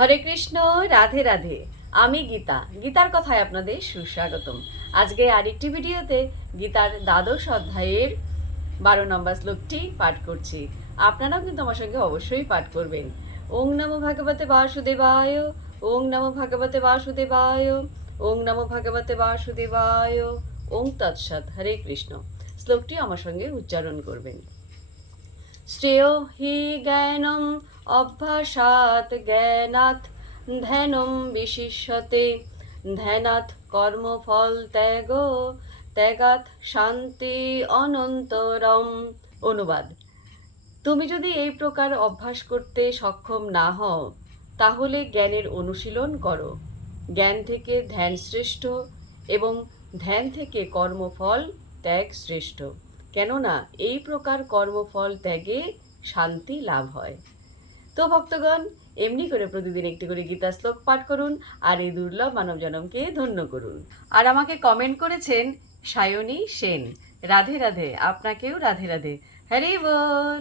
হরে কৃষ্ণ, রাধে রাধে। আমি গীতা, গীতার কথায় আপনাদের সুস্বাগতম। আজকে আরেকটি ভিডিওতে গীতার দ্বাদশ অধ্যায়ের 12 নম্বর শ্লোকটি পাঠ করছি। আপনারাও কিন্তু আমার সঙ্গে অবশ্যই পাঠ করবেন। ওং নমো ভগবতে বাসুদেবায়, ওং নমো ভগবতে বাসুদেবায়, ওং নমো ভগবতে বাসুদেবায়, ওং তৎসৎ। হরে কৃষ্ণ। শ্লোকটি আমার সঙ্গে উচ্চারণ করবেন। শ্রেয় হি জ্ঞানম অভ্যাসাৎ জ্ঞানাৎ ধ্যানম বিশিষ্যতে ধ্যানাৎ কর্মফল ত্যাগাৎ শান্তি অনন্তরম। অনুবাদ: তুমি যদি এই প্রকার অভ্যাস করতে সক্ষম না হও তাহলে জ্ঞানের অনুশীলন করো। জ্ঞান থেকে ধ্যান শ্রেষ্ঠ এবং ধ্যান থেকে কর্মফল ত্যাগ শ্রেষ্ঠ, কেননা এই প্রকার কর্মফল ত্যাগে শান্তি লাভ হয়। তো ভক্তগণ, এমনি করে প্রতিদিন একটি করে গীতা শ্লোক পাঠ করুন আর এই দুর্লভ মানব জনমকে ধন্য করুন। আর আমাকে কমেন্ট করেছেন সায়নী সেন। রাধে রাধে, আপনাকেও রাধে রাধে। হরি বল।